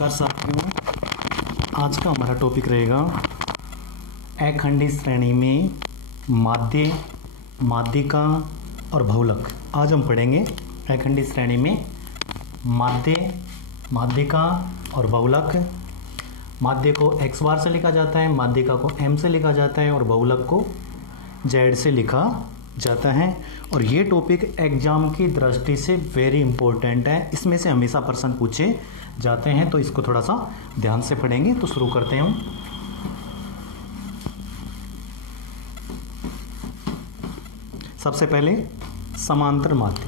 नमस्कार साथियों, आज का हमारा टॉपिक रहेगा अखंडी श्रेणी में माध्य, माध्यिका और बहुलक। आज हम पढ़ेंगे अखंडी श्रेणी में माध्य, माध्यिका और बहुलक। माध्य को x बार से लिखा जाता है, माध्यिका को m से लिखा जाता है और बहुलक को z से लिखा जाता है। और ये टॉपिक एग्जाम की दृष्टि से वेरी इंपॉर्टेंट है, इसमें से हमेशा प्रश्न पूछे जाते हैं, तो इसको थोड़ा सा ध्यान से पढ़ेंगे। तो शुरू करते हैं हम। सबसे पहले समांतर माध्य।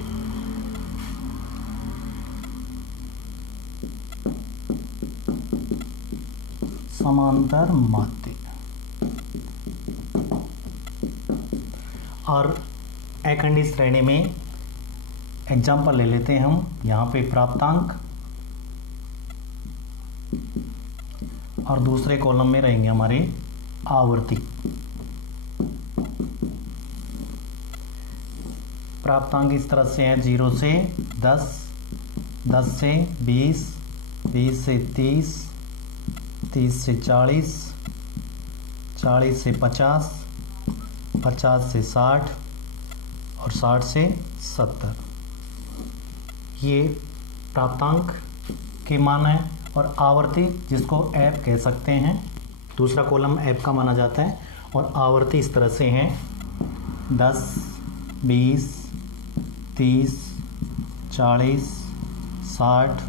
समांतर माध्य और अखंडी श्रेणी में एग्जाम्पल ले लेते हैं हम। यहाँ पे प्राप्तांक और दूसरे कॉलम में रहेंगे हमारे आवर्ती। प्राप्तांक इस तरह से है 0 से 10, 10 से 20, 20 से 30, 30 से 40, 40 से 50, 50 से 60 और 60 से 70। ये प्राप्तांक के मान है। और आवर्ती जिसको ऐप कह सकते हैं, दूसरा कॉलम ऐप का माना जाता है। और आवर्ती इस तरह से हैं 10, 20, 30, 40, 60,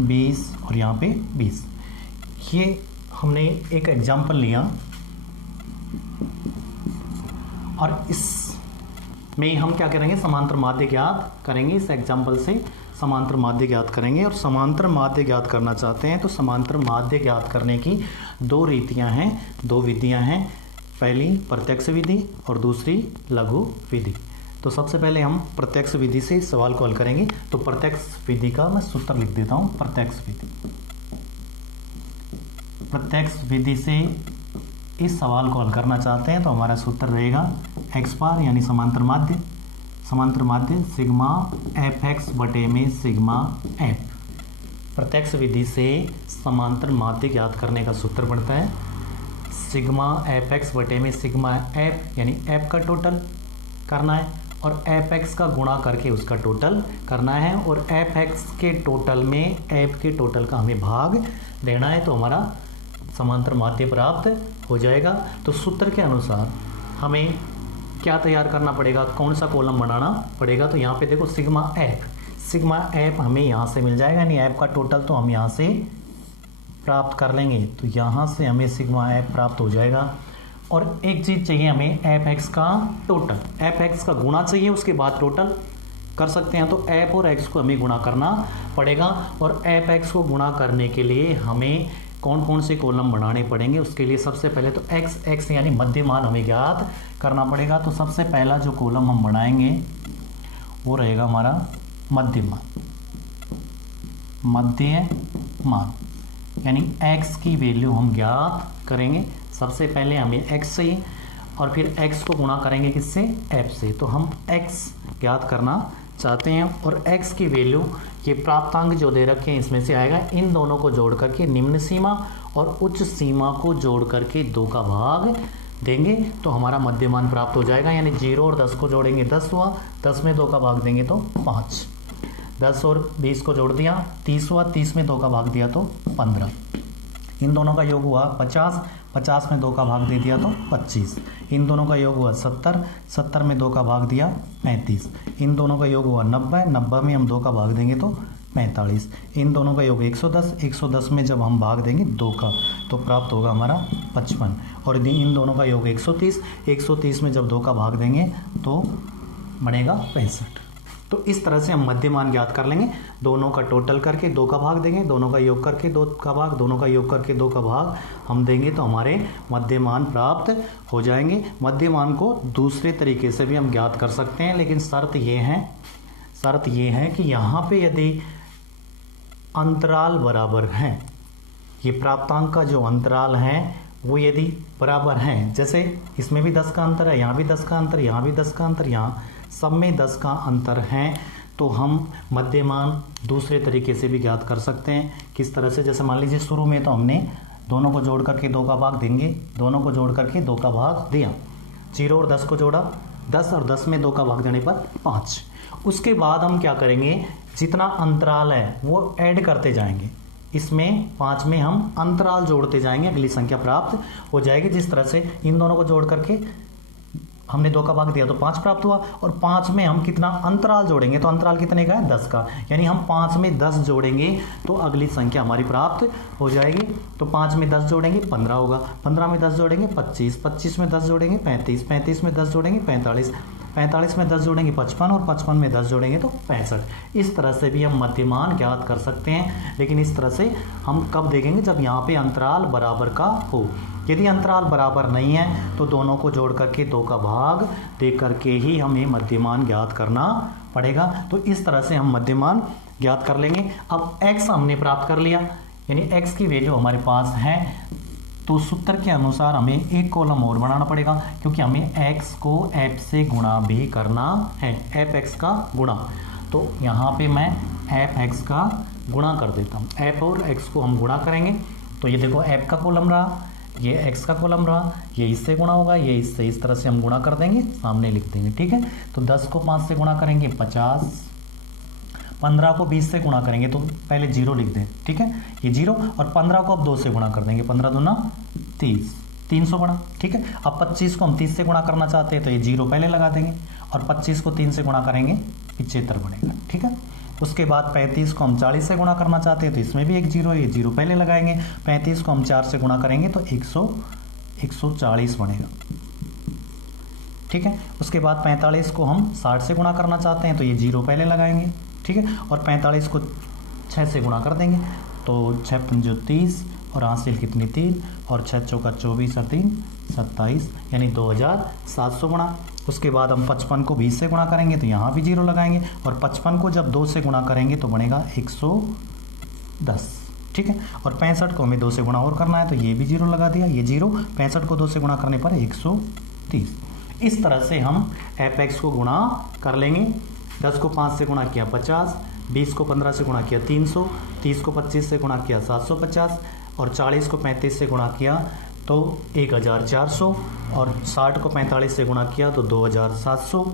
20 और यहाँ पे 20। ये हमने एक एग्जाम्पल लिया और इस में हम क्या करेंगे, समांतर माध्य ज्ञात करेंगे। इस एग्जाम्पल से समांतर माध्य ज्ञात करेंगे। और समांतर माध्य ज्ञात करना चाहते हैं तो समांतर माध्य ज्ञात करने की दो रीतियां हैं, दो विधियां हैं। पहली प्रत्यक्ष विधि और दूसरी लघु विधि। तो सबसे पहले हम प्रत्यक्ष विधि से सवाल को हल करेंगे। तो प्रत्यक्ष विधि का मैं सूत्र लिख देता हूं। प्रत्यक्ष विधि, प्रत्यक्ष विधि से इस सवाल को हल करना चाहते हैं तो हमारा सूत्र रहेगा x बार यानी समांतर माध्य, समांतर माध्य सिग्मा एफ एक्स बटे में सिग्मा एफ। प्रत्यक्ष विधि से समांतर माध्य ज्ञात करने का सूत्र बनता है सिग्मा एफ एक्स बटे में सिग्मा एफ, यानी एफ का टोटल करना है और एफ एक्स का गुणा करके उसका टोटल करना है। और एफ एक्स के टोटल में एफ के टोटल का हमें भाग देना है, तो हमारा समांतर माध्य प्राप्त हो जाएगा। तो सूत्र के अनुसार हमें क्या तैयार करना पड़ेगा, कौन सा कॉलम बनाना पड़ेगा। तो यहाँ पे देखो सिग्मा एफ हमें यहाँ से मिल जाएगा, यानी एफ का टोटल तो हम यहाँ से प्राप्त कर लेंगे। तो यहाँ से हमें सिग्मा एफ प्राप्त हो जाएगा। और एक चीज़ चाहिए हमें, एफ एक्स का टोटल, एफ एक्स का गुणा चाहिए, उसके बाद टोटल कर सकते हैं। तो एफ और एक्स को हमें गुणा करना पड़ेगा। और एफ एक्स को गुणा करने के लिए हमें कौन कौन से कॉलम बनाने पड़ेंगे, उसके लिए सबसे पहले तो एक्स यानी मध्यमान हमें ज्ञात करना पड़ेगा। तो सबसे पहला जो कॉलम हम बनाएंगे वो रहेगा हमारा मध्यमान, मध्यमान यानी x की वैल्यू हम ज्ञात करेंगे। सबसे पहले हमें x चाहिए और फिर x को गुणा करेंगे किससे, f से। तो हम x ज्ञात करना चाहते हैं और x की वैल्यू ये प्राप्तांक जो दे रखे हैं इसमें से आएगा। इन दोनों को जोड़ करके निम्न सीमा और उच्च सीमा को जोड़ करके 2 का भाग देंगे तो हमारा मध्यमान प्राप्त हो जाएगा। यानी 0 और 10 को जोड़ेंगे 10 हुआ, 10 में 2 का भाग देंगे तो 5, 10 और 20 को जोड़ दिया 30 हुआ, 30 में 2 का भाग दिया तो 15। इन दोनों का योग हुआ 50, 50 में 2 का भाग दे दिया तो 25। इन दोनों का योग हुआ 70, 70 में 2 का भाग दिया 35। इन दोनों का योग हुआ 90, 90 में हम 2 का भाग देंगे तो 45। इन दोनों का योग 110, 110 में जब हम भाग देंगे 2 का तो प्राप्त होगा हमारा 55। और इन दोनों का योग 130, 130 में जब 2 का भाग देंगे तो बनेगा 65। तो इस तरह से हम मध्यमान ज्ञात कर लेंगे। दोनों का टोटल करके 2 का भाग देंगे, दोनों का योग करके 2 का भाग, दोनों का योग करके 2 का भाग हम देंगे तो हमारे मध्यमान प्राप्त हो जाएंगे। मध्यमान को दूसरे तरीके से भी हम ज्ञात कर सकते हैं, लेकिन शर्त ये है कि यहाँ पे यदि अंतराल बराबर हैं, ये प्राप्तांक का जो अंतराल है वो यदि बराबर हैं, जैसे इसमें भी 10 का अंतर है, यहाँ भी 10 का अंतर, यहाँ भी 10 का अंतर, यहाँ सब में 10 का अंतर है, तो हम मध्यमान दूसरे तरीके से भी ज्ञात कर सकते हैं। किस तरह से? जैसे मान लीजिए शुरू में तो हमने दोनों को जोड़ करके 2 का भाग देंगे, दोनों को जोड़ करके 2 का भाग दिया, 0 और 10 को जोड़ा, 10 और 10 में 2 का भाग देने पर 5। उसके बाद हम क्या करेंगे, जितना अंतराल है वो ऐड करते जाएंगे, इसमें 5 में हम अंतराल जोड़ते जाएंगे, अगली संख्या प्राप्त हो जाएगी। जिस तरह से इन दोनों को जोड़ करके हमने 2 का भाग दिया तो 5 प्राप्त हुआ, और 5 में हम कितना अंतराल जोड़ेंगे, तो अंतराल कितने का है? 10 का, यानी हम 5 में 10 जोड़ेंगे तो अगली संख्या हमारी प्राप्त हो जाएगी। तो 5 में 10 जोड़ेंगे 15 होगा, 15 में 10 जोड़ेंगे 25, 25 में 10 जोड़ेंगे 35, 35 में 10 जोड़ेंगे 45, 45 में 10 जोड़ेंगे 55, और 55 में 10 जोड़ेंगे तो 65। इस तरह से भी हम मध्यमान ज्ञात कर सकते हैं, लेकिन इस तरह से हम कब देखेंगे, जब यहाँ पे अंतराल बराबर का हो। यदि अंतराल बराबर नहीं है तो दोनों को जोड़ करके 2 का भाग दे करके ही हमें मध्यमान ज्ञात करना पड़ेगा। तो इस तरह से हम मध्यमान ज्ञात कर लेंगे। अब x हमने प्राप्त कर लिया, यानी x की वैल्यू हमारे पास है, तो सूत्र के अनुसार हमें एक कॉलम और बनाना पड़ेगा, क्योंकि हमें x को f से गुणा भी करना है, fx का गुणा। तो यहाँ पे मैं fx का गुणा कर देता हूँ, f और x को हम गुणा करेंगे। तो ये देखो f का कॉलम रहा, ये x का कॉलम रहा, ये इससे गुणा होगा, ये इससे, इस तरह से हम गुणा कर देंगे, सामने लिख देंगे। ठीक है, तो 10 को 5 से गुणा करेंगे 50, 15 को 20 से गुणा करेंगे तो पहले 0 लिख दें। ठीक है, ये 0, और 15 को अब 2 से गुणा कर देंगे, 15 दूना 30, 300 बना। ठीक है, अब 25 को हम 30 से गुणा करना चाहते हैं तो ये 0 पहले लगा देंगे, और 25 को 3 से गुणा करेंगे 75 बनेगा। ठीक है, उसके बाद 35 को हम 40 से गुणा करना चाहते हैं तो इसमें भी एक 0 है, ये 0 पहले लगाएंगे। 35 को हम 4 से गुणा करेंगे तो 140 बनेगा। ठीक है, उसके बाद 45 को हम 60 से गुणा करना चाहते हैं तो ये 0 पहले लगाएंगे। ठीक है, और 45 को 6 से गुणा कर देंगे तो 6 पंजो 30, और हासिल कितनी 3, और 6 चौका 24 और 3 27, यानी 2700 बना। उसके बाद हम 55 को 20 से गुणा करेंगे तो यहाँ भी 0 लगाएंगे, और 55 को जब 2 से गुणा करेंगे तो बनेगा 110। ठीक है, और 65 को हमें 2 से गुणा और करना है तो ये भी 0 लगा दिया, ये 0, 65 को 2 से गुणा करने पर 130। इस तरह से हम fx को गुणा कर लेंगे। 10 को 5 से गुणा किया 50, 20 को 15 से गुणा किया 300, 30 को 25 से गुणा किया 750, और 40 को 35 से गुणा किया तो 1400, और 60 को 45 से गुणा किया तो 2700,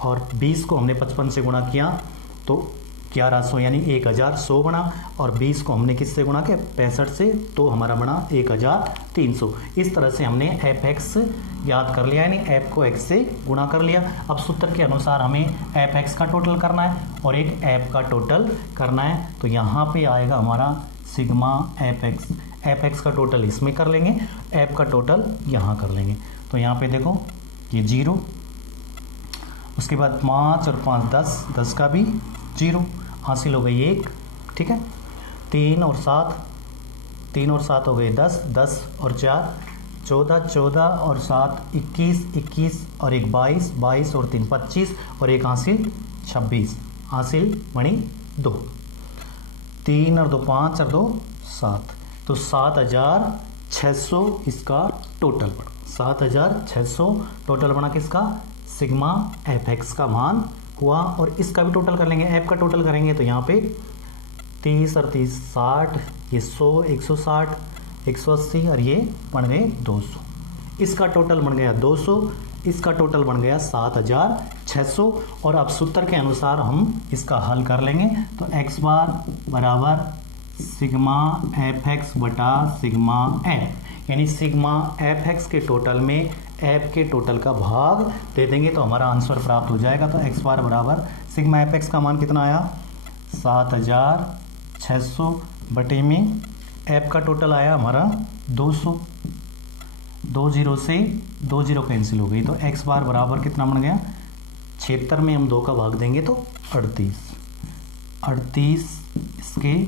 और 20 को हमने 55 से गुणा किया तो 1100, यानी 1100 बना। और 20 को हमने किससे गुणा किया? 65 से, तो हमारा बना 1300। इस तरह से हमने fx याद कर लिया, यानी f को x से गुणा कर लिया। अब सूत्र के अनुसार हमें fx का टोटल करना है और एक f का टोटल करना है, तो यहाँ पे आएगा हमारा सिग्मा fx का टोटल इसमें कर लेंगे, f का टोटल यहाँ कर लेंगे। तो यहाँ पे देखो ये 0, उसके बाद 5 और 5 10, 10 का भी 0, हासिल हो गई 1। ठीक है, 3 और 7 हो गए 10, 10 और 4 14, 14 और 7 21, 21 और 1 22, 22 और 3 25, और एक हासिल 26, हासिल बनी 2, 3 और 2 5 और 2 7, तो 7600 इसका टोटल बना। 7600 टोटल बना किसका? सिग्मा fx का मान हुआ। और इसका भी टोटल कर लेंगे, f का टोटल करेंगे तो यहाँ पे 30 और 30 60, ये 100 160 180, और ये बन गए 200। इसका टोटल बन गया 200, इसका टोटल बन गया 7600। और अब सूत्र के अनुसार हम इसका हल कर लेंगे, तो x बार बराबर सिग्मा fx बटा सिग्मा f, यानी सिग्मा fx के टोटल में f के टोटल का भाग दे देंगे तो हमारा आंसर प्राप्त हो जाएगा। तो x बार बराबर सिग्मा fx का मान कितना आया? 7600 बटे में f का टोटल आया हमारा 200, 2 0 से 2 0 कैंसिल हो गई, तो x बार बराबर कितना बन गया? 76 में हम 2 का भाग देंगे तो 38 इसके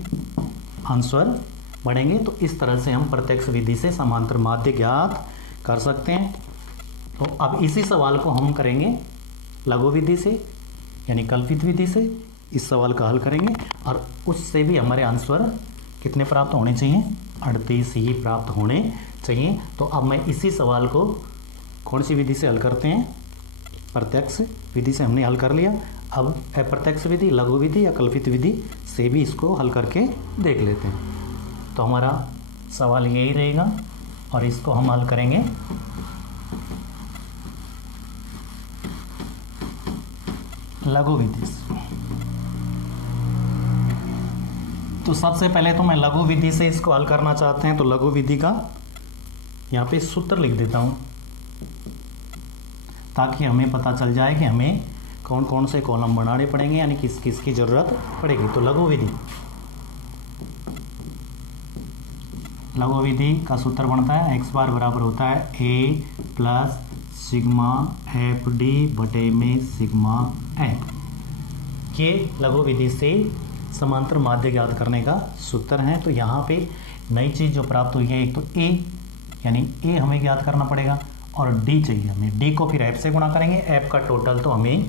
आंसर बढ़ेंगे। तो इस तरह से हम प्रत्यक्ष विधि से समांतर माध्य ज्ञात कर सकते हैं। तो अब इसी सवाल को हम करेंगे लघु विधि से, यानी कल्पित विधि से इस सवाल का हल करेंगे, और उससे भी हमारे आंसर कितने प्राप्त होने चाहिए? 38 ही प्राप्त होने चाहिए। तो अब मैं इसी सवाल को कौन सी विधि से हल करते हैं? प्रत्यक्ष विधि से हमने हल कर लिया। अब अप्रत्यक्ष विधि, लघु विधि या कल्पित विधि से भी इसको हल करके देख लेते हैं। तो हमारा सवाल यही रहेगा और इसको हम हल करेंगे लघु विधि से। तो सबसे पहले तो मैं लघु विधि से इसको हल करना चाहते हैं, तो लघु विधि का यहाँ पे सूत्र लिख देता हूँ ताकि हमें पता चल जाए कि हमें कौन कौन से कॉलम बनाने पड़ेंगे, यानी किस किस की ज़रूरत पड़ेगी। तो लघु विधि का सूत्र बनता है x बार बराबर होता है a plus sigma F D बटे में सिग्मा एफ। ये लघु विधि से समांतर माध्य ज्ञात करने का सूत्र है। तो यहाँ पे नई चीज़ जो प्राप्त हुई है, एक तो a यानी a हमें ज्ञात करना पड़ेगा और d चाहिए हमें। d को फिर f से गुणा करेंगे, f का टोटल तो हमें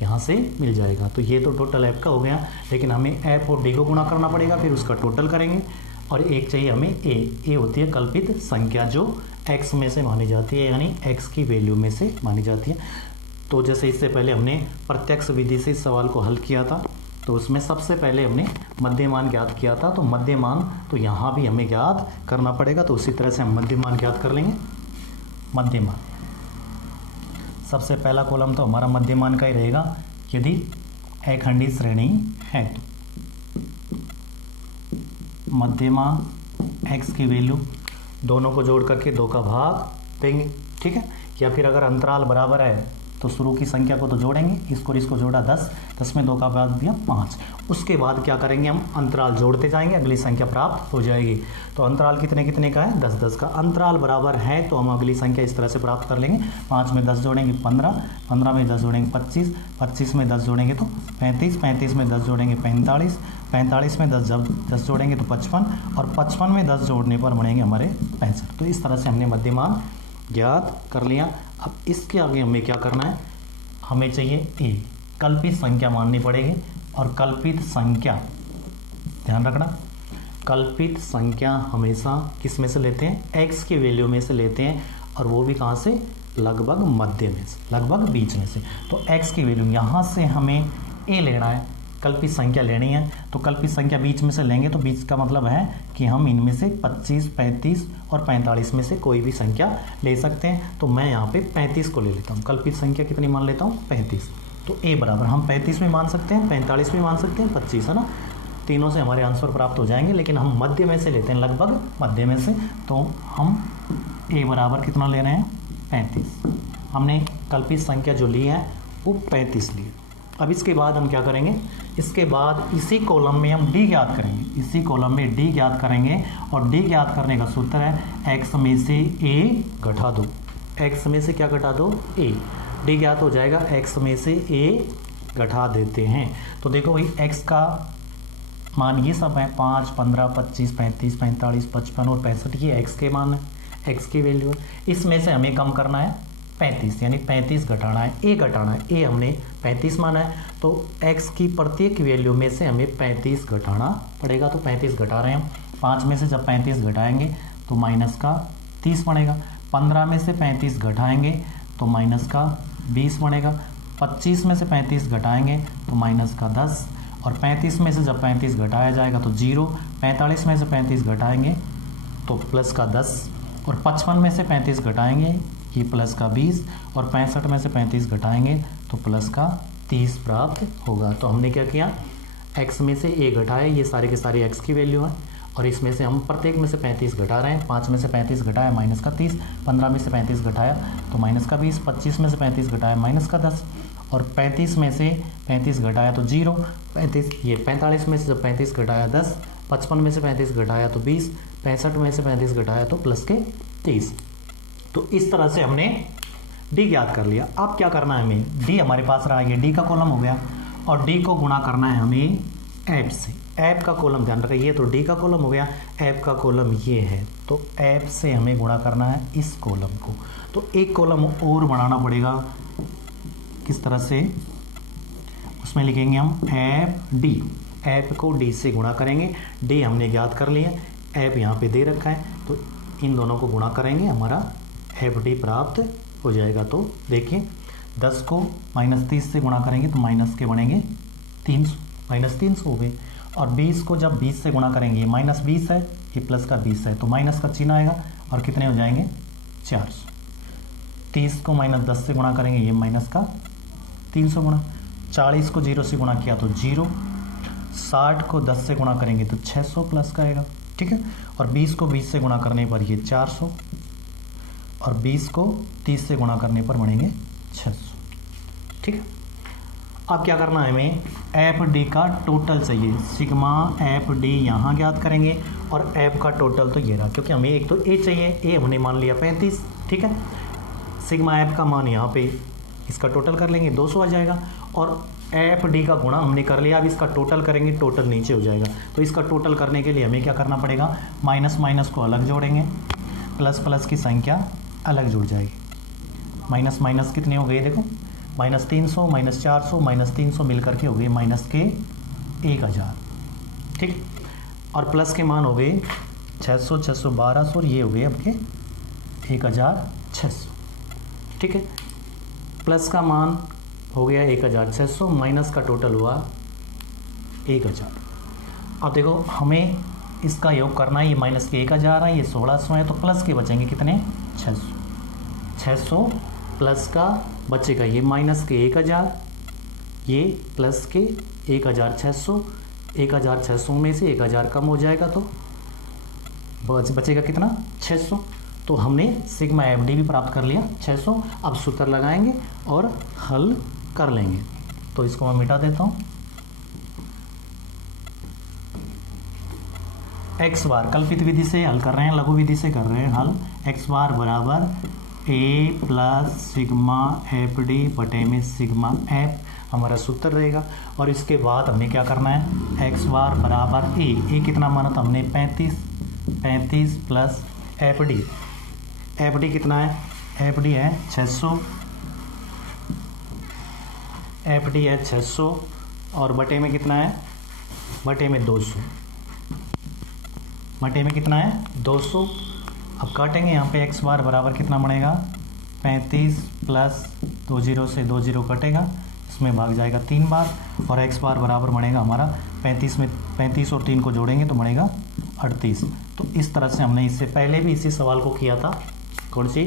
यहाँ से मिल जाएगा। तो ये तो टोटल f का हो गया, लेकिन हमें f और d को गुणा करना पड़ेगा, फिर उसका टोटल करेंगे। और एक चाहिए हमें a होती है कल्पित संख्या जो x में से मानी जाती है, यानी x की वैल्यू में से मानी जाती है। तो जैसे इससे पहले हमने प्रत्यक्ष विधि से इस सवाल को हल किया था, तो उसमें सबसे पहले हमने मध्यमान ज्ञात किया था। तो मध्यमान तो यहाँ भी हमें ज्ञात करना पड़ेगा, तो उसी तरह से हम मध्यमान ज्ञात कर लेंगे। मध्यमान सबसे पहला कॉलम तो हमारा मध्यमान का ही रहेगा, यदि अखंडी श्रेणी है तो मध्यमान x की वैल्यू दोनों को जोड़ करके 2 का भाग देंगे, ठीक है। या फिर अगर अंतराल बराबर है तो शुरू की संख्या को तो जोड़ेंगे, इसको और इसको जोड़ा 10, 10 में 2 का भाग दिया 5। उसके बाद क्या करेंगे, हम अंतराल जोड़ते जाएंगे, अगली संख्या प्राप्त हो जाएगी। तो अंतराल कितने कितने का है, 10 10 का। अंतराल बराबर है तो हम अगली संख्या इस तरह से प्राप्त कर लेंगे। 5 में 10 जोड़ेंगे 15, 15 में 10 जोड़ेंगे 25, 25 में 10 जोड़ेंगे तो 35, 35 में 10 जोड़ेंगे 45, 45 में 10 जोड़ेंगे तो 55, और 55 में 10 जोड़ने पर बनेंगे हमारे 65। तो इस तरह से हमने मध्यमान ज्ञात कर लिया। अब इसके आगे हमें क्या करना है, हमें चाहिए a, कल्पित संख्या माननी पड़ेगी। और कल्पित संख्या ध्यान रखना, कल्पित संख्या हमेशा किस में से लेते हैं, x की वैल्यू में से लेते हैं, और वो भी कहाँ से, लगभग मध्य में से, लगभग बीच में से। तो x की वैल्यू यहाँ से हमें a लेना है, कल्पित संख्या लेनी है। तो कल्पित संख्या बीच में से लेंगे, तो बीच का मतलब है कि हम इनमें से 25, 35 और 45 में से कोई भी संख्या ले सकते हैं। तो मैं यहाँ पे 35 को ले लेता हूँ। कल्पित संख्या कितनी मान लेता हूँ, 35। तो a बराबर हम 35 में मान सकते हैं, 45 में मान सकते हैं, 25, है ना। तीनों से हमारे आंसर प्राप्त हो जाएंगे, लेकिन हम मध्य में से लेते हैं, लगभग मध्य में से। तो हम a बराबर कितना ले रहे हैं, 35। हमने कल्पित संख्या जो ली है वो 35 ली। अब इसके बाद हम क्या करेंगे, इसके बाद इसी कॉलम में हम d ज्ञात करेंगे, इसी कॉलम में d ज्ञात करेंगे। और d ज्ञात करने का सूत्र है x में से a घटा दो, x में से क्या घटा दो, a। d ज्ञात हो जाएगा, x में से a घटा देते हैं। तो देखो भाई x का मान ये सब है, 5, 15, 25, 35, 45, 55 और 65, ये x के मान है, x की वैल्यू है। इसमें से हमें कम करना है 35, यानी 35 घटाना है, a घटाना है। a हमने 35 माना है, तो x की प्रत्येक वैल्यू में से हमें 35 घटाना पड़ेगा। तो 35 घटा रहे हैं हम। 5 में से जब 35 घटाएंगे तो माइनस का 30 बनेगा। 15 में से 35 घटाएंगे तो माइनस का 20 बनेगा। 25 में से 35 घटाएंगे तो माइनस का 10, और 35 में से जब 35 घटाया जाएगा तो 0। 45 में से 35 घटाएंगे तो प्लस का 10, और 55 में से 35 घटाएंगे ये प्लस का 20, और 65 में से 35 घटाएंगे तो प्लस का 30 प्राप्त होगा। तो हमने क्या किया, x में से a घटाया, ये सारे के सारे x की वैल्यू है, और इसमें से हम प्रत्येक में से 35 घटा रहे हैं। 5 में से 35 घटाया माइनस का 30, 15 में से 35 घटाया तो माइनस का 20, 25 में से 35 घटाया माइनस का 10, और 35 में से 35 घटाया तो 0, 35 ये 45 में से जब 35 घटाया 10, 55 में से 35 घटाया तो 20, 65 में से 35 घटाया तो प्लस के 30। तो इस तरह से हमने d ज्ञात कर लिया। अब क्या करना है हमें, d हमारे पास रहा, ये d का कॉलम हो गया, और d को गुणा करना है हमें f से। f का कॉलम ध्यान रखिए, ये तो d का कॉलम हो गया, f का कॉलम ये है, तो f से हमें गुणा करना है इस कॉलम को। तो एक कॉलम और बनाना पड़ेगा, किस तरह से, उसमें लिखेंगे हम f d, f को d से गुणा करेंगे। d हमने ज्ञात कर लिया, f यहाँ पे दे रखा है, तो इन दोनों को गुणा करेंगे, हमारा एफ डी प्राप्त हो जाएगा। तो देखिए 10 को -30 से गुणा करेंगे तो माइनस के बनेंगे 300, -300 हो गए। और 20 को जब 20 से गुणा करेंगे, ये -20 है, ये प्लस का 20 है, तो माइनस का चिन्ह आएगा और कितने हो जाएंगे 400। 30 को -10 से गुणा करेंगे, ये माइनस का 300 गुणा। 40 को 0 से गुणा किया तो 0। 60 को 10 से गुणा करेंगे तो 600 प्लस का आएगा, ठीक है। और 20 को 20 से गुणा करने पर ये 400, और 20 को 30 से गुणा करने पर बनेंगे 600, ठीक है। अब क्या करना है, हमें एफ डी का टोटल चाहिए। सिग्मा एफ डी यहाँ ज्ञात करेंगे और एफ का टोटल तो ये रहा, क्योंकि हमें एक तो ए चाहिए, ए हमने मान लिया 35, ठीक है। सिग्मा एफ का मान यहाँ पे इसका टोटल कर लेंगे, 200 आ जाएगा। और एफ डी का गुणा हमने कर लिया, अब इसका टोटल करेंगे, टोटल नीचे हो जाएगा। तो इसका टोटल करने के लिए हमें क्या करना पड़ेगा, माइनस माइनस को अलग जोड़ेंगे, प्लस प्लस की संख्या अलग जुड़ जाएगी। माइनस माइनस कितने हो गए, देखो -300 -400 -300 मिलकर के हो गए माइनस के 1000, ठीक। और प्लस के मान हो गए 600 600 1200, और ये हो गए आपके 1600, ठीक है। प्लस का मान हो गया 1600, माइनस का टोटल हुआ 1000। अब देखो हमें इसका योग करना है, ये माइनस के 1000 है, ये 1600 है, तो प्लस के बचेंगे कितने 600। 600 प्लस का बचेगा ये माइनस के 1000, ये प्लस के 1600, 1600 में से 1000 कम हो जाएगा तो बचेगा कितना 600। तो हमने सिग्मा एफ डी भी प्राप्त कर लिया 600। अब सूत्र लगाएंगे और हल कर लेंगे। तो इसको मैं मिटा देता हूँ। एक्स बार कल्पित विधि से हल कर रहे हैं, लघु विधि से कर रहे हैं हल। एक्स बार बराबर ए प्लस सिग्मा एफ डी बटे में सिग्मा एफ हमारा सूत्र रहेगा। और इसके बाद हमें क्या करना है, एक्स बार बराबर ए कितना माना था हमने 35 प्लस एफ डी कितना है, एफ डी है 600, एफ डी है 600 और बटे में कितना है, बटे में 200, बटे में कितना है 200। अब काटेंगे यहाँ पे एक्स बार बराबर कितना बनेगा 35 प्लस 20 से 20 कटेगा, इसमें भाग जाएगा 3 बार, और एक्स बार बराबर बनेगा हमारा 35 में 35 और 3 को जोड़ेंगे तो बनेगा 38। तो इस तरह से हमने इससे पहले भी इसी सवाल को किया था, कौन सी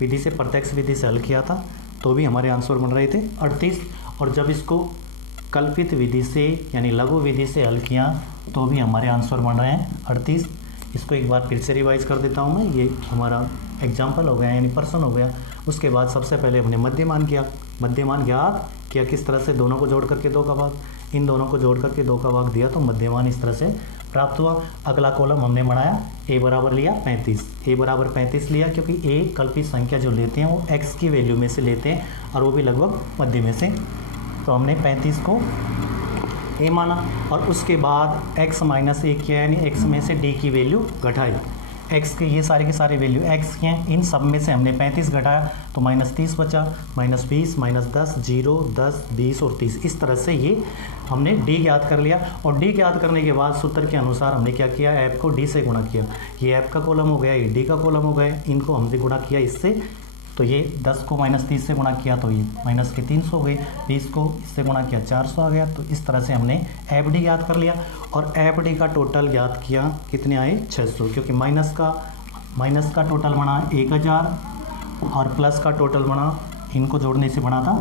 विधि से, प्रत्यक्ष विधि से हल किया था, तो भी हमारे आंसर बन रहे थे 38। और जब इसको कल्पित विधि से यानी लघु विधि से हल किया तो भी हमारे आंसर बन रहे हैं 38। इसको एक बार फिर से रिवाइज कर देता हूँ मैं, ये हमारा एग्जाम्पल हो गया यानी पर्सन हो गया। उसके बाद सबसे पहले हमने मध्यमान किया, मध्यमान ज्ञात किया किस तरह से, दोनों को जोड़ करके 2 का भाग, इन दोनों को जोड़ करके 2 का भाग दिया तो मध्यमान इस तरह से प्राप्त हुआ। अगला कॉलम हमने बनाया, ए बराबर लिया 35, ए बराबर 35 लिया क्योंकि ए कल्पित संख्या जो लेते हैं वो एक्स की वैल्यू में से लेते हैं और वो भी लगभग मध्य में से, तो हमने 35 को ए माना। और उसके बाद x माइनस 1 किया यानी x में से d की वैल्यू घटाई, x के ये सारे के सारे वैल्यू x के हैं, इन सब में से हमने 35 घटाया तो -30 बचा, -20 -10 0 10 20 और 30, इस तरह से ये हमने d ज्ञात कर लिया। और d ज्ञात करने के बाद सूत्र के अनुसार हमने क्या किया, f को d से गुणा किया, ये f का कॉलम हो गया, ये d का कॉलम हो गया, इनको हमने गुणा किया इससे, तो ये 10 को -30 से गुणा किया तो ये माइनस के 300 हो गई, 20 को इससे गुणा किया 400 आ गया। तो इस तरह से हमने एफ डी ज्ञात कर लिया और एफ डी का टोटल ज्ञात किया, कितने आए 600, क्योंकि माइनस का टोटल बना 1000 और प्लस का टोटल बना, इनको जोड़ने से बना था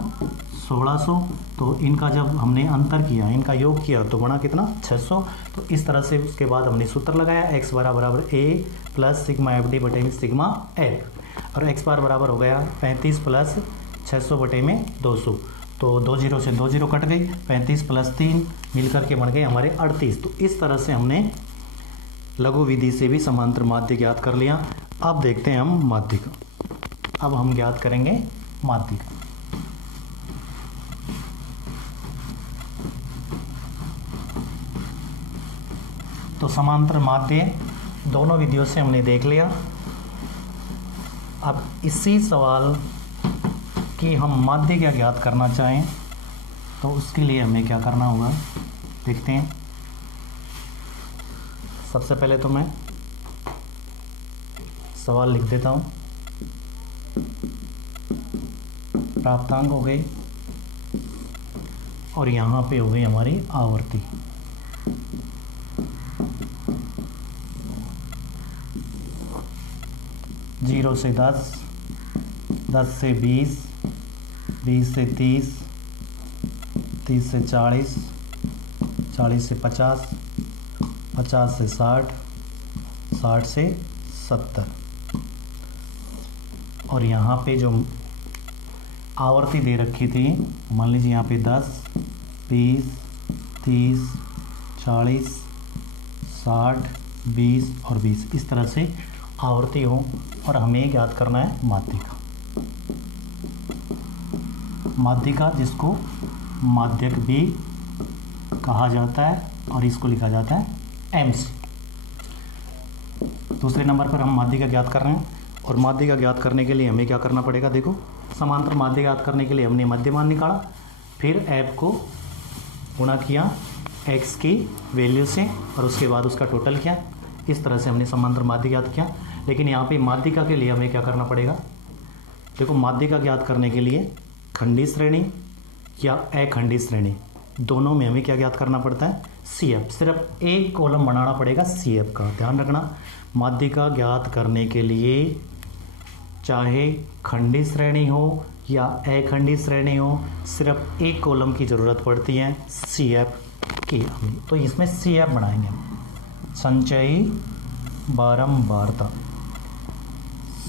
1600, तो इनका जब हमने अंतर किया, इनका योग किया तो बना कितना 600। तो इस तरह से उसके बाद हमने सूत्र लगाया, एक्स बराबर ए प्लस सिग्मा एफ डी बटे में सिग्मा एफ, और एक्स बार बराबर हो गया 35 प्लस 600 बटे में 200, तो 20 से 20 कट गई, 35 प्लस 3 मिलकर के बन गए हमारे 38। तो इस तरह से हमने लघु विधि से भी समांतर माध्य ज्ञात कर लिया। अब देखते हैं हम माध्य का, अब हम ज्ञात करेंगे माध्य। तो समांतर माध्य दोनों विधियों से हमने देख लिया। अब इसी सवाल की हम माध्य क्या ज्ञात करना चाहें तो उसके लिए हमें क्या करना होगा, देखते हैं। सबसे पहले तो मैं सवाल लिख देता हूँ। प्राप्तांक हो गए और यहाँ पे हो गई हमारी आवर्ती। जीरो से 10, 10 से 20, 20 से 30, 30 से 40, 40 से 50, 50 से 60, 60 से 70। और यहाँ पे जो आवर्ती दे रखी थी, मान लीजिए यहाँ पे 10, 20, 30, 40, 60, 20 और 20 इस तरह से आवर्ती हो और हमें याद करना है माध्यिका। माध्यिका जिसको माध्यक भी कहा जाता है और इसको लिखा जाता है MC। दूसरे नंबर पर हम माध्यिका ज्ञात कर रहे हैं और माध्यिका ज्ञात करने के लिए हमें क्या करना पड़ेगा, देखो समांतर माध्यिका ज्ञात करने के लिए हमने मध्यमान निकाला, फिर ऐप को गुणा किया x की वैल्यू से और उसके बाद उसका टोटल किया। इस तरह से हमने समांतर माध्यिका ज्ञात किया। लेकिन यहाँ पे माध्यिका के लिए हमें क्या करना पड़ेगा, देखो माध्यिका ज्ञात करने के लिए खंडी श्रेणी या अखंडी श्रेणी दोनों में हमें क्या ज्ञात करना पड़ता है, CF। सिर्फ एक कॉलम बनाना पड़ेगा CF का। ध्यान रखना, माध्यिका ज्ञात करने के लिए चाहे खंडी श्रेणी हो या अखंडी श्रेणी हो, सिर्फ एक कॉलम की ज़रूरत पड़ती है CF की। तो इसमें CF बनाएंगे, संचयी बारंबारता,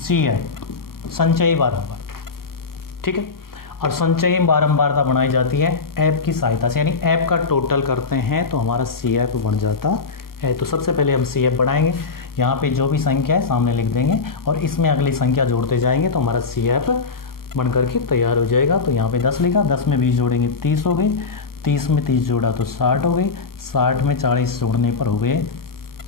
CF संचयी बारंबार, ठीक है। और संचयी बारंबारता बनाई जाती है ऐप की सहायता से, यानी ऐप का टोटल करते हैं तो हमारा CF बन जाता है। तो सबसे पहले हम CF बनाएंगे, यहाँ पे जो भी संख्या है सामने लिख देंगे और इसमें अगली संख्या जोड़ते जाएंगे तो हमारा CF बन करके तैयार हो जाएगा। तो यहाँ पे 10 लिखा, 10 में 20 जोड़ेंगे 30 हो गए, 30 में 30 जोड़ा तो 60 हो गए, 60 में 40 जोड़ने पर हो गए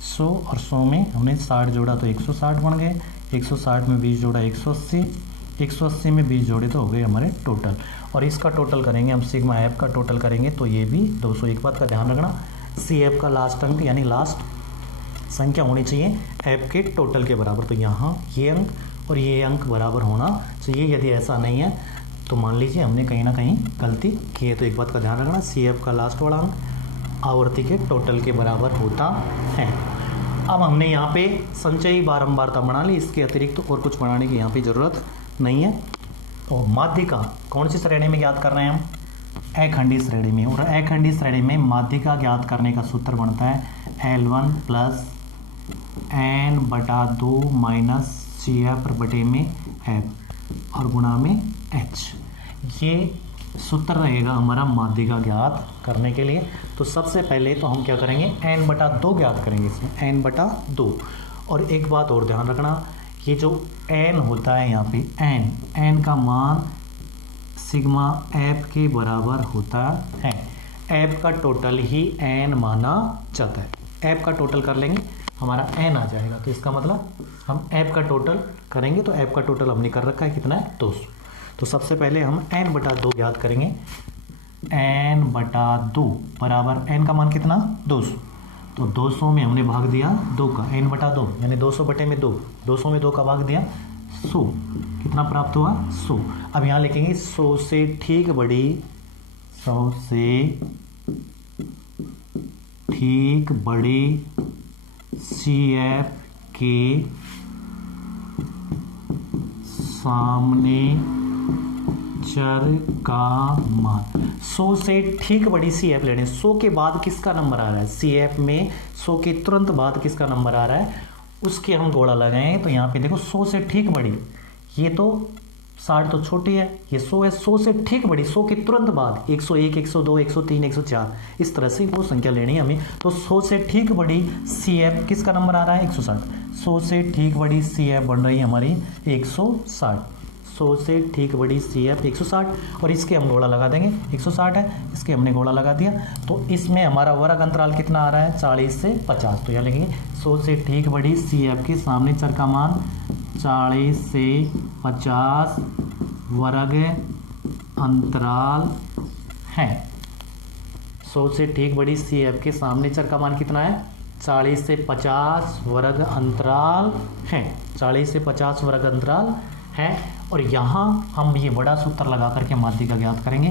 100 और 100 में हमने 60 जोड़ा तो 160 बन गए, 160 में 20 जोड़ा 180, 180 में 20 जोड़े तो हो गए हमारे टोटल। और इसका टोटल करेंगे हम, सिग्मा ऐप का टोटल करेंगे तो ये भी 200। एक बात का ध्यान रखना, CF का लास्ट अंक यानी लास्ट संख्या होनी चाहिए ऐप के टोटल के बराबर। तो यहाँ ये अंक और ये अंक बराबर होना चाहिए। यदि ऐसा नहीं है तो मान लीजिए हमने कहीं ना कहीं गलती की है। तो एक बात का ध्यान रखना, CF का लास्ट वाला अंक आवर्ती के टोटल के बराबर होता है। अब हमने यहाँ पे संचयी बारंबारता बना ली, इसके अतिरिक्त तो और कुछ बनाने की यहाँ पे ज़रूरत नहीं है। तो माध्यिका कौन सी श्रेणी में ज्ञात कर रहे हैं हम, अखंडी श्रेणी में। और अखंडी श्रेणी में माध्यिका ज्ञात करने का सूत्र बनता है L1 plus n/2 minus CF बटे में F और गुणा में H। ये सूत्र रहेगा हमारा माध्यिका ज्ञात करने के लिए। तो सबसे पहले तो हम क्या करेंगे, n/2 ज्ञात करेंगे इसमें, n/2। और एक बात और ध्यान रखना, ये जो n होता है यहाँ पे n का मान सिग्मा ऐप के बराबर होता है। ऐप का टोटल ही n माना जाता है। ऐप का टोटल कर लेंगे हमारा n आ जाएगा। तो इसका मतलब हम ऐप का टोटल करेंगे तो ऐप का टोटल हमने कर रखा है कितना है, 200। तो सबसे पहले हम n/2 ज्ञात करेंगे। n/2 बराबर n का मान कितना, 200। तो 200 में हमने भाग दिया 2 का, n/2 यानी 200 बटे में 2, 200 में 2 का भाग दिया 100। कितना प्राप्त हुआ, 100। अब यहाँ लिखेंगे 100 से ठीक बड़ी, 100 से ठीक बड़ी CF के सामने चर का मान। 100 से ठीक बड़ी CF लेने, 100 के बाद किसका नंबर आ रहा है CF में, 100 के तुरंत बाद किसका नंबर आ रहा है उसके हम गोला लगाएं। तो यहाँ पे देखो 100 से ठीक बड़ी, ये तो 60 तो छोटी है, ये 100 है। 100 से ठीक बड़ी, 100 के तुरंत बाद 101, 102, 103, 104 इस तरह से वो संख्या लेनी है हमें। तो 100 से ठीक बड़ी CF किसका नंबर आ रहा है, 160। 100 से ठीक बड़ी CF बन रही है हमारी 160। 100 से ठीक बड़ी CF 160 और इसके हम गोला लगा देंगे, 160 है, इसके हमने गोला लगा दिया। तो इसमें हमारा वर्ग अंतराल कितना आ रहा है, 40 से 50। तो यहाँ लिखेंगे 100 से ठीक बड़ी CF के सामने चर का मान 40 से 50 वर्ग अंतराल है। 100 से ठीक बड़ी CF के सामने चर का मान कितना है, 40 से 50 वर्ग अंतराल है। 40 से 50 वर्ग अंतराल है। और यहाँ हम ये बड़ा सूत्र लगा करके माध्यिका ज्ञात करेंगे।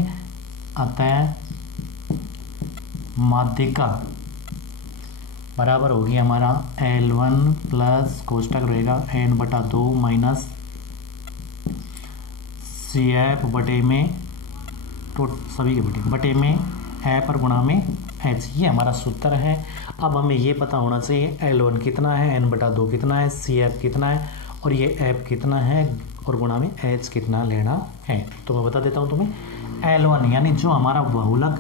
अतः माध्यिका बराबर होगी हमारा L1 प्लस कोष्टक रहेगा n/2 माइनस CF बटे में सभी के बटे में F पर गुणा में H। ये हमारा सूत्र है। अब हमें ये पता होना चाहिए L1 कितना है, n/2 कितना है, CF कितना है और ये F कितना है और गुणा में H कितना लेना है। तो मैं बता देता हूँ तुम्हें। L1 यानी जो हमारा बहुलक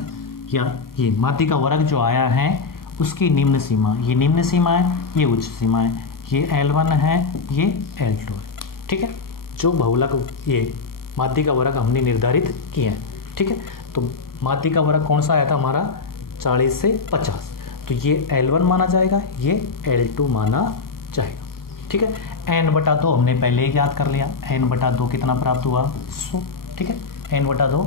या ये माध्यिका वर्ग जो आया है उसकी निम्न सीमा, ये निम्न सीमा है, ये उच्च सीमा है, ये L1 है, ये L2 है। ठीक है, जो बहुलक ये माध्यिका वर्ग हमने निर्धारित किया है। ठीक है, तो माध्यिका वर्ग कौन सा आया था हमारा 40 से 50, तो ये L1 माना जाएगा, ये L2 माना जाएगा। ठीक है, n/2 हमने पहले ही ज्ञात कर लिया। n/2 कितना प्राप्त हुआ 100। ठीक है, n/2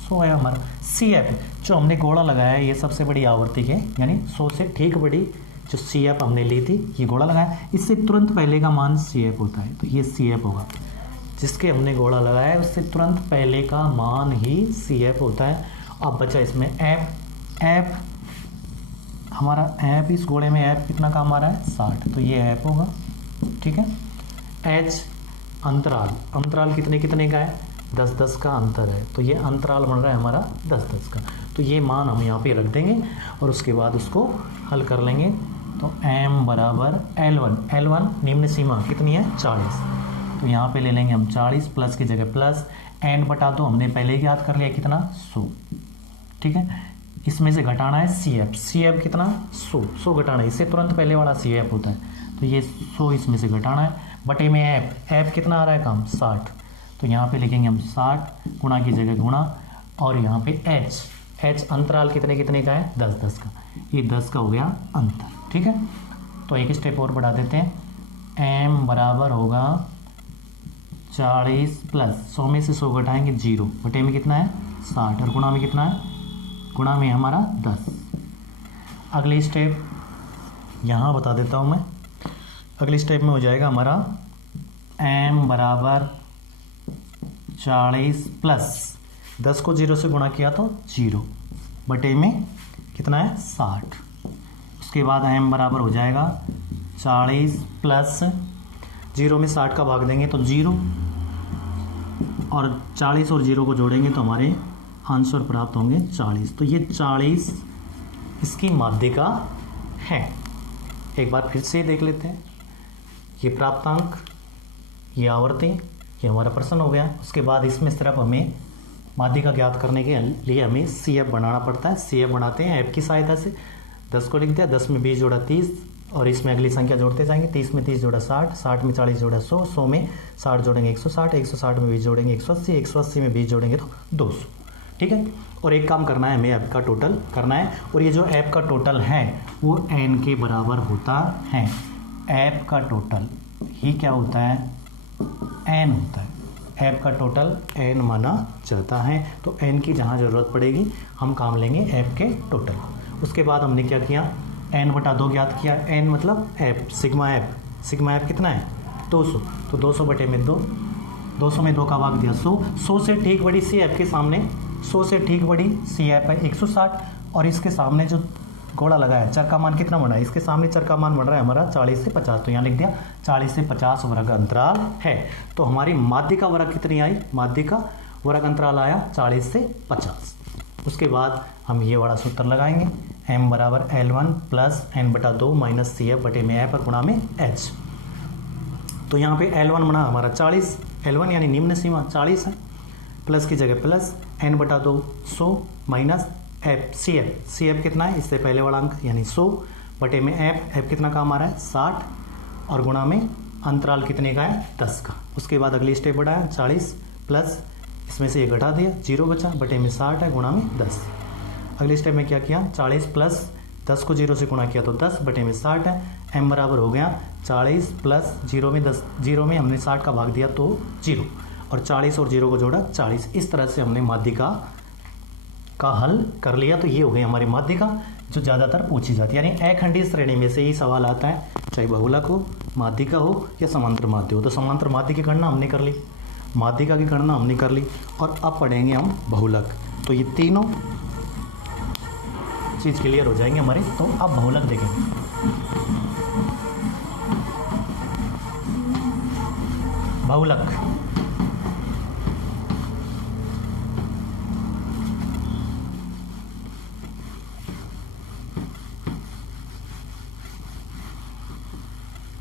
100 है हमारा। CF जो हमने गोला लगाया है ये सबसे बड़ी आवर्ती है, यानी 100 से ठीक बड़ी जो CF हमने ली थी ये गोला लगाया, इससे तुरंत पहले का मान CF होता है, तो ये CF होगा। जिसके हमने गोला लगाया है उससे तुरंत पहले का मान ही CF होता है। अब बचा इसमें F हमारा F, इस गोले में F कितना काम आ रहा है 60, तो ये F होगा। ठीक है, H अंतराल कितने कितने का है 10-10 का अंतर है, तो ये अंतराल बन रहा है हमारा 10-10 का। तो ये मान हम यहाँ पे रख देंगे और उसके बाद उसको हल कर लेंगे। तो m बराबर L1 निम्न सीमा कितनी है 40, तो यहाँ पे ले लेंगे हम 40 प्लस की जगह प्लस n/2 हमने पहले ही याद कर लिया कितना 100। ठीक है, इसमें से घटाना है CF कितना 100 घटाना है, इससे तुरंत पहले वाला CF होता है, तो ये 100 इसमें से घटाना है, बटे में F कितना आ रहा है काम 60, तो यहाँ पे लिखेंगे हम 60 गुणा की जगह गुणा और यहाँ पे H अंतराल कितने कितने का है 10-10 का, ये 10 का हो गया अंतर। ठीक है, तो एक स्टेप और बढ़ा देते हैं। m बराबर होगा 40 प्लस 100 में से 100 घटाएंगे 0, बटे में कितना है 60 और गुणा में कितना है, गुणा में हमारा 10। अगली स्टेप यहाँ बता देता हूँ मैं। अगली स्टेप में हो जाएगा हमारा m बराबर 40 प्लस 10 को 0 से गुणा किया तो 0, बटे में कितना है 60। उसके बाद m बराबर हो जाएगा 40 प्लस 0 में 60 का भाग देंगे तो 0 और 40 और 0 को जोड़ेंगे तो हमारे आंसर प्राप्त होंगे 40। तो ये 40 इसकी माध्यिका है। एक बार फिर से देख लेते हैं। ये प्राप्तांक, ये आवर्ती, ये हमारा प्रश्न हो गया। उसके बाद इसमें सिर्फ हमें माध्यिका ज्ञात करने के लिए हमें CF बनाना पड़ता है। CF बनाते हैं F की सहायता से। 10 को लिख दिया, 10 में 20 जोड़ा 30 और इसमें अगली संख्या जोड़ते जाएंगे। 30 में 30 जोड़ा 60, 60 में 40 जोड़ा 100, 100 में 60 जोड़ेंगे 160, 160 में 20 जोड़ेंगे 180, 180 में 20 जोड़ेंगे तो 200। ठीक है, और एक काम करना है हमें ऐप का टोटल करना है, और ये जो ऐप का टोटल है वो n के बराबर होता है। ऐप का टोटल ही क्या होता है, n होता है। ऐप का टोटल n माना जाता है, तो n की जहाँ ज़रूरत पड़ेगी हम काम लेंगे ऐप के टोटल। उसके बाद हमने क्या किया, n/2 ज्ञात किया। n मतलब ऐप, सिग्मा ऐप कितना है 200, तो 200 बटे में 2, 200 में 2 का भाग दिया 100, 100 से ठीक बड़ी सी ऐप के सामने, 100 से ठीक बड़ी सी ऐप है 160, और इसके सामने जो घोड़ा लगा है चर का मान कितना बना है, इसके सामने चर का मान बन रहा है हमारा 40 से 50, तो यहाँ लिख दिया 40 से 50 वर्ग अंतराल है। तो हमारी माध्यिका वर्ग कितनी आई, माध्यिका वर्ग अंतराल आया 40 से 50। उसके बाद हम ये वाला सूत्र लगाएंगे, m बराबर L1 plus n/2 minus CF बटे में F और गुणा में H। तो यहाँ पे L1 बना हमारा 40, L1 यानी निम्न सीमा 40 है, प्लस की जगह प्लस n/2 100 माइनस CF कितना है, इससे पहले वाला अंक यानी 100 बटे में F कितना काम आ रहा है 60 और गुणा में अंतराल कितने का है 10 का। उसके बाद अगली स्टेप बढ़ाया 40 प्लस इसमें से ये घटा दिया 0 बचा, बटे में 60 है गुणा में 10। अगले स्टेप में क्या किया, 40 प्लस 10 को 0 से गुणा किया तो 10 बटे में 60 है। m बराबर हो गया 40 प्लस 0 में 10, 0 में हमने 60 का भाग दिया तो 0 और 40 और 0 को जोड़ा 40। इस तरह से हमने माध्यिका का हल कर लिया। तो ये हो गई हमारी माध्यिका जो ज़्यादातर पूछी जाती है, यानी अखंडीय श्रेणी में से ही सवाल आता है, चाहे बहुलक हो, माध्यिका हो या समांतर माध्य हो। तो समांतर माध्य की गणना हमने कर ली। माध्यिका की गणना हमने कर ली और अब पढ़ेंगे हम बहुलक। तो ये तीनों चीज़ क्लियर हो जाएंगे हमारे। तो अब बहुलक देखेंगे। बहुलक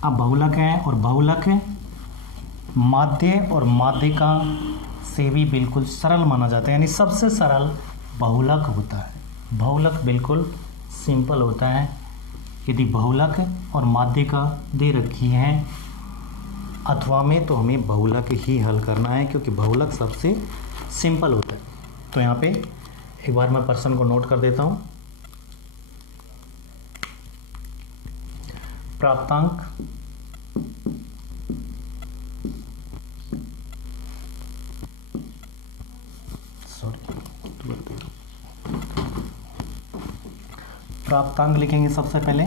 अब बहुलक है और बहुलक माध्य और माध्यिका से भी बिल्कुल सरल माना जाता है, यानी सबसे सरल बहुलक होता है। बहुलक बिल्कुल सिंपल होता है। यदि बहुलक और माध्यिका दे रखी है अथवा में तो हमें बहुलक ही हल करना है, क्योंकि बहुलक सबसे सिंपल होता है। तो यहाँ पे एक बार मैं प्रश्न को नोट कर देता हूँ। प्राप्तांक प्राप्तांक लिखेंगे सबसे पहले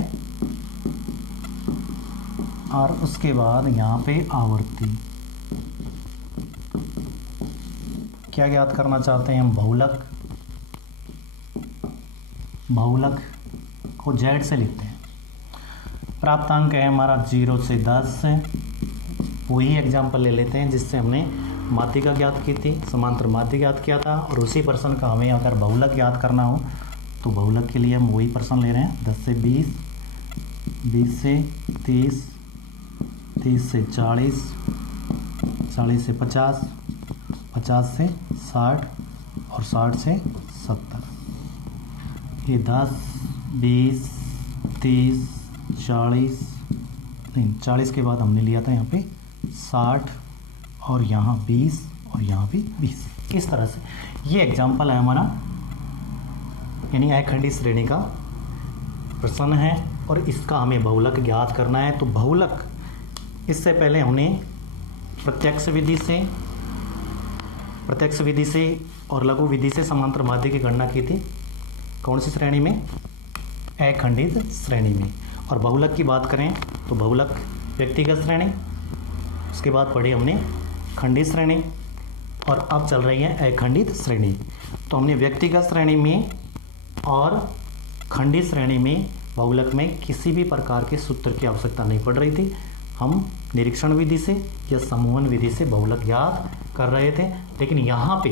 और उसके बाद यहाँ पे आवर्ती। क्या ज्ञात करना चाहते हैं हम? बहुलक। बहुलक को जेड से लिखते हैं। प्राप्तांक है हमारा 0 से 10 है। वही एग्जाम्पल ले लेते हैं जिससे हमने माध्यिका ज्ञात की थी, समांतर माध्य ज्ञात किया था, और उसी प्रश्न का हमें अगर बहुलक ज्ञात करना हो तो बहुलक के लिए हम वही प्रश्न ले रहे हैं। 10 से 20, 20 से 30, 30 से 40, 40 से 50, 50 से 60 और 60 से 70। ये 10, 20, 30, 40 नहीं, 40 के बाद हमने लिया था यहाँ पे 60 और यहाँ 20 और यहाँ भी 20। इस तरह से ये एग्जाम्पल है हमारा, यानी अखंडित श्रेणी का प्रश्न है और इसका हमें बहुलक ज्ञात करना है। तो बहुलक इससे पहले हमने प्रत्यक्ष विधि से और लघु विधि से समांतर माध्य की गणना की थी। कौन सी श्रेणी में? अखंडित श्रेणी में। और बहुलक की बात करें तो बहुलक व्यक्तिगत श्रेणी, उसके बाद पढ़ी हमने खंडित श्रेणी और अब चल रही है अखंडित श्रेणी। तो हमने व्यक्तिगत श्रेणी में और खंडित श्रेणी में बहुलक में किसी भी प्रकार के सूत्र की आवश्यकता नहीं पड़ रही थी। हम निरीक्षण विधि से या समूहन विधि से बहुलक ज्ञात कर रहे थे। लेकिन यहाँ पे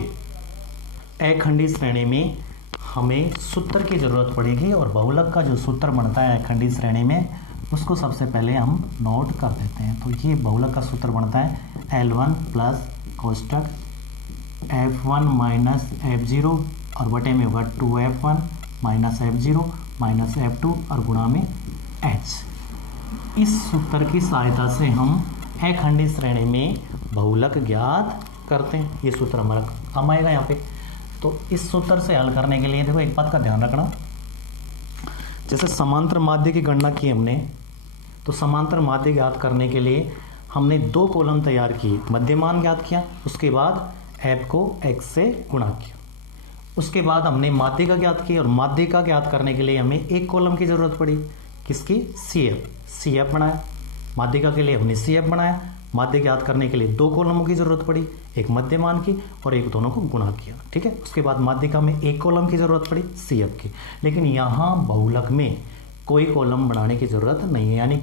अखंडित श्रेणी में हमें सूत्र की ज़रूरत पड़ेगी और बहुलक का जो सूत्र बनता है अखंडित श्रेणी में उसको सबसे पहले हम नोट कर देते हैं। तो ये बहुलक का सूत्र बनता है L1 plus कोष्टक F1 minus F0 और बटे में होगा 2F1 minus F0 minus F2 और गुणा में H। इस सूत्र की सहायता से हम अखंडित श्रेणी में बहुलक ज्ञात करते हैं। ये सूत्र हमारा काम आएगा यहाँ पे। तो इस सूत्र से हल करने के लिए देखो एक बात का ध्यान रखना, जैसे समांतर माध्य की गणना की हमने, तो समांतर माध्य ज्ञात करने के लिए हमने 2 कॉलम तैयार किए, मध्यमान ज्ञात किया, उसके बाद f को x से गुणा किया, उसके बाद हमने माध्यिका ज्ञात की और माध्यिका ज्ञात करने के लिए हमें 1 कॉलम की जरूरत पड़ी। किसकी? CF बनाया। माध्यिका के लिए हमने CF बनाया। माध्य ज्ञात करने के लिए 2 कॉलमों की जरूरत पड़ी, एक मध्यमान की और एक दोनों को गुणा किया। ठीक है, उसके बाद माध्यिका में 1 कॉलम की जरूरत पड़ी CF की। लेकिन यहाँ बहुलक में कोई कॉलम बनाने की जरूरत नहीं है, यानी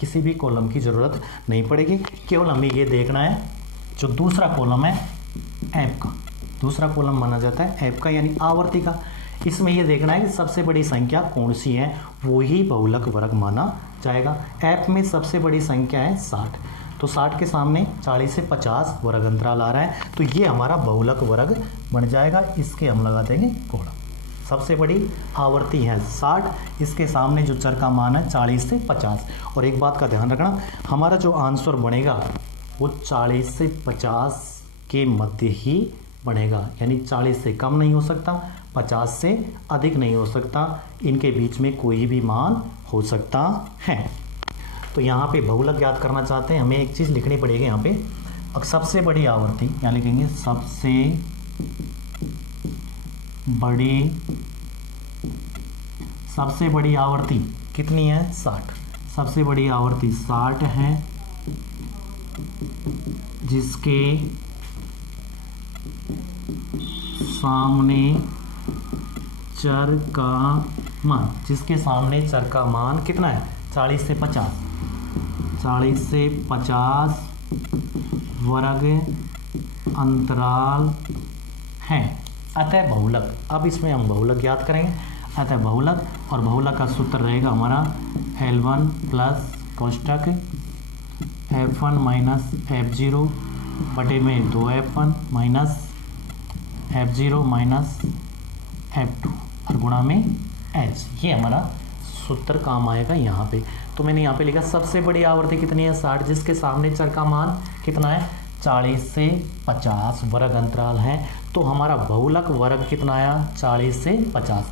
किसी भी कॉलम की जरूरत नहीं पड़ेगी। केवल हमें ये देखना है जो दूसरा कॉलम है f का, दूसरा कॉलम माना जाता है f का यानी आवर्ती का। इसमें यह देखना है कि सबसे बड़ी संख्या कौन सी है, वो ही बहुलक वर्ग माना जाएगा। f में सबसे बड़ी संख्या है 60, तो 60 के सामने 40 से 50 वर्ग अंतराल आ रहा है, तो ये हमारा बहुलक वर्ग बन जाएगा। इसके हम लगा देंगे कोण। सबसे बड़ी आवर्ती है 60, इसके सामने जो चर का मान है 40 से 50। और एक बात का ध्यान रखना, हमारा जो आंसर बनेगा वो 40 से 50 के मध्य ही बनेगा, यानी 40 से कम नहीं हो सकता, 50 से अधिक नहीं हो सकता, इनके बीच में कोई भी मान हो सकता है। तो यहाँ पे बहुलक ज्ञात करना चाहते हैं, हमें एक चीज़ लिखनी पड़ेगी यहाँ पे। अब सबसे बड़ी आवर्ती यहाँ लिखेंगे, सबसे बड़ी आवर्ती कितनी है? 60। सबसे बड़ी आवर्ती 60 है, जिसके सामने चर का मान, जिसके सामने चर का मान कितना है 40 से 50, 40 से 50 वर्ग अंतराल है, अतः बहुलक। अब इसमें हम बहुलक ज्ञात करेंगे। अतः बहुलक, और बहुलक का सूत्र रहेगा हमारा L1 plus कोष्टक F1 minus F0 बटे में 2F1 minus F0 minus F2 और गुणा में H। ये हमारा सूत्र काम आएगा यहाँ पे। तो मैंने यहाँ पे लिखा सबसे बड़ी आवर्ती कितनी है 60, जिसके सामने चर का मान कितना है 40 से 50 वर्ग अंतराल है। तो हमारा बहुलक वर्ग कितना आया 40 से 50।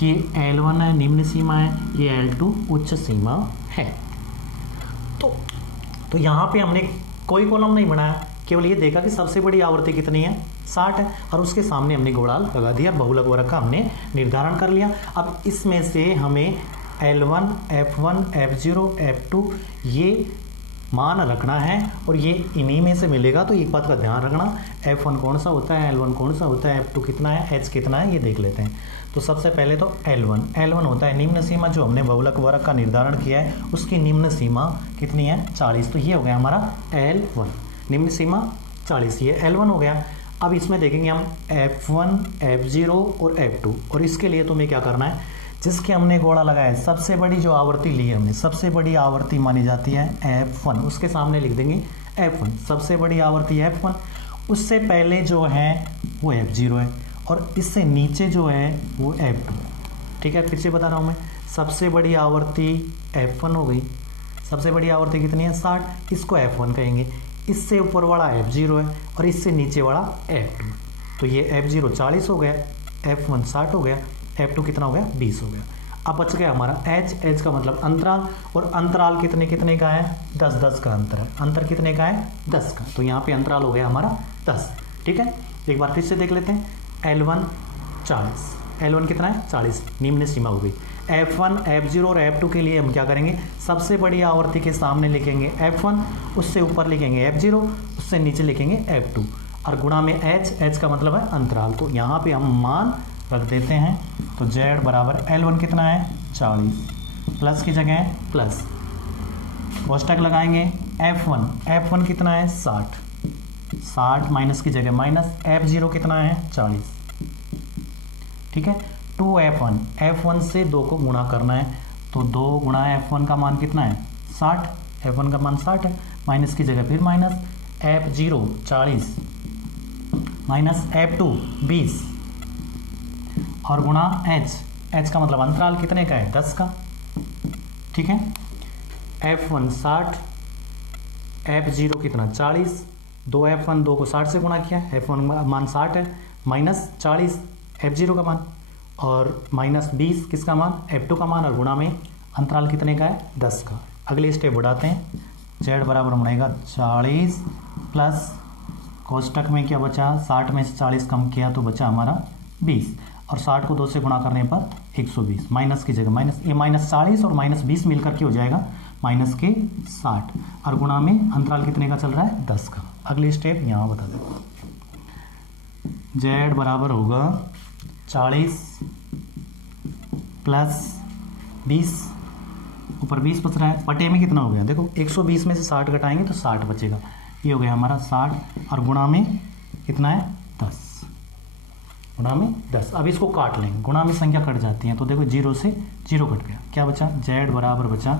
ये L1 है निम्न सीमा है, ये L2 उच्च सीमा है। तो यहाँ पे हमने कोई कॉलम नहीं बनाया, केवल ये देखा कि सबसे बड़ी आवर्ती कितनी है 60 है, और उसके सामने हमने गोलाल लगा दिया, बहुलक वर्ग का हमने निर्धारण कर लिया। अब इसमें से हमें L1, F1, F0, F2 ये मान रखना है, और ये इन्हीं में से मिलेगा। तो एक बात का ध्यान रखना, F1 कौन सा होता है, L1 कौन सा होता है, F2 कितना है, H कितना है, ये देख लेते हैं। तो सबसे पहले तो L1 होता है निम्न सीमा, जो हमने बहुलक वर्ग का निर्धारण किया है उसकी निम्न सीमा कितनी है 40। तो ये हो गया हमारा L1, निम्न सीमा 40, ये L1 हो गया। अब इसमें देखेंगे हम F1, F0 और F2, और इसके लिए तुम्हें क्या करना है, जिसके हमने गोला लगाया है सबसे बड़ी जो आवर्ती ली है हमने, सबसे बड़ी आवर्ती मानी जाती है F1, उसके सामने लिख देंगे F1, सबसे बड़ी आवर्ती F1। उससे पहले जो है वो F0 है, और इससे नीचे जो है वो F2। ठीक है, फिर से बता रहा हूँ मैं, सबसे बड़ी आवर्ती F1 हो गई, सबसे बड़ी आवर्ती कितनी है 60, इसको F1 कहेंगे। इससे ऊपर वाला F0 है, और इससे नीचे वाला F2। तो ये F0 40 हो गया, F1 60 हो गया, F2 कितना हो गया 20 हो गया। अब बच गया हमारा H का मतलब अंतराल, और अंतराल कितने कितने का है 10 का अंतर है, अंतर कितने का है 10 का। तो यहाँ पे अंतराल हो गया हमारा 10। ठीक है, एक बार फिर से देख लेते हैं। L1 40, L1 कितना है 40, निम्न सीमा हो गई। F1, F0 और F2 के लिए हम क्या करेंगे, सबसे बड़ी आवर्ती के सामने लिखेंगे F1, उससे ऊपर लिखेंगे F0, उससे नीचे लिखेंगे F2, और गुणा में H का मतलब है अंतराल। तो यहाँ पे हम मान रख देते हैं। तो Z बराबर L1 कितना है 40, प्लस की जगह है प्लस, कोष्टक लगाएंगे F1 कितना है 60 माइनस की जगह माइनस, F0 कितना है 40। ठीक है, 2F1 से 2 को गुणा करना है, तो 2 गुणा F1 का मान कितना है 60, F1 का मान 60 है, माइनस की जगह फिर माइनस, F0 40 माइनस F2 20, और गुणा H का मतलब अंतराल कितने का है 10 का। ठीक है, F1 60, F0 कितना 40, 2F1 2 को 60 से गुणा किया, F1 मान 60 है, माइनस 40 F0 का मान, और माइनस 20 किसका मान F2 का मान, और गुणा में अंतराल कितने का है 10 का। अगले स्टेप बढ़ाते हैं। Z बराबर बनेगा 40 प्लस, कोष्टक में क्या बचा 60 में से 40 कम किया तो बचा हमारा 20, और 60 को 2 से गुणा करने पर 120, माइनस की जगह माइनस, ये माइनस 40 और माइनस 20 मिलकर के हो जाएगा माइनस के 60, और गुणा में अंतराल कितने का चल रहा है 10 का। अगली स्टेप यहाँ बता दें। Z बराबर होगा 40 प्लस 20, ऊपर 20 बच रहा है, बटे में कितना हो गया देखो, 120 में से 60 घटाएंगे तो 60 बचेगा, ये हो गया हमारा 60, और गुणा में कितना है 10, गुणा में 10। अब इसको काट लेंगे, गुणा में संख्या कट जाती है, तो देखो 0 से 0 कट गया, क्या बचा Z बराबर बचा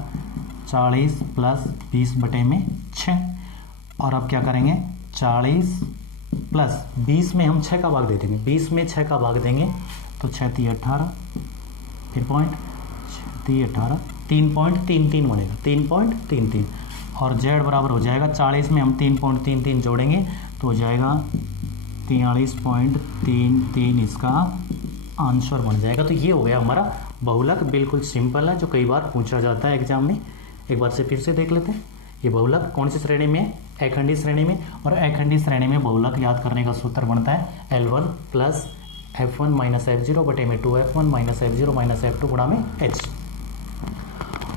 40 प्लस 20 बटे में 6, और अब क्या करेंगे 40 प्लस 20 में हम 6 का भाग दे देंगे, 20 में 6 का भाग देंगे तो 6 × 18, फिर पॉइंट 18, 3.33 बनेगा, 3.33, और Z बराबर हो जाएगा 40 में हम 3.33 जोड़ेंगे तो हो जाएगा 43.33, इसका आंसर बन जाएगा। तो ये हो गया हमारा बहुलक, बिल्कुल सिंपल है, जो कई बार पूछा जाता है एग्जाम में। एक बार से फिर से देख लेते हैं, ये बहुलक कौन सी श्रेणी में है, अखंडी श्रेणी में, और अखंडी श्रेणी में बहुलक याद करने का सूत्र बनता है L1 plus F1 minus F0 बटे में 2F1 minus F0 minus F2 गुणा में H।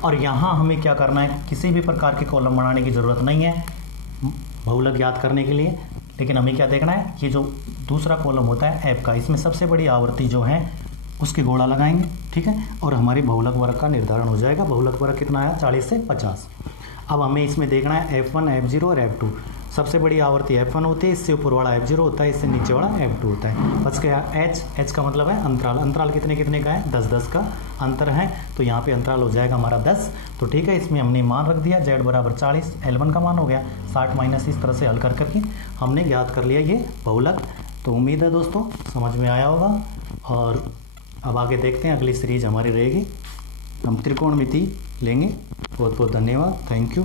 और यहाँ हमें क्या करना है, किसी भी प्रकार के कॉलम बनाने की ज़रूरत नहीं है बहुलक याद करने के लिए, लेकिन हमें क्या देखना है, ये जो दूसरा कॉलम होता है ऐप का, इसमें सबसे बड़ी आवर्ती जो है उसके गोला लगाएंगे, ठीक है, और हमारी बहुलक वर्ग का निर्धारण हो जाएगा। बहुलक वर्ग कितना आया, 40 से 50। अब हमें इसमें देखना है F1, F0 और F2। सबसे बड़ी आवर्ती F1 होती है, इससे ऊपर वाला F0 होता है, इससे नीचे वाला F2 होता है। बस क्या H का मतलब है अंतराल। अंतराल कितने कितने का है, 10-10 का अंतर है, तो यहाँ पे अंतराल हो जाएगा हमारा 10। तो ठीक है, इसमें हमने मान रख दिया Z बराबर 40, L1 का मान हो गया 60 माइनस। इस तरह से हल कर करके हमने ज्ञात कर लिया ये बहुलक। तो उम्मीद है दोस्तों समझ में आया होगा, और अब आगे देखते हैं, अगली सीरीज हमारी रहेगी हम त्रिकोणमिति लेंगे। बहुत बहुत धन्यवाद, थैंक यू।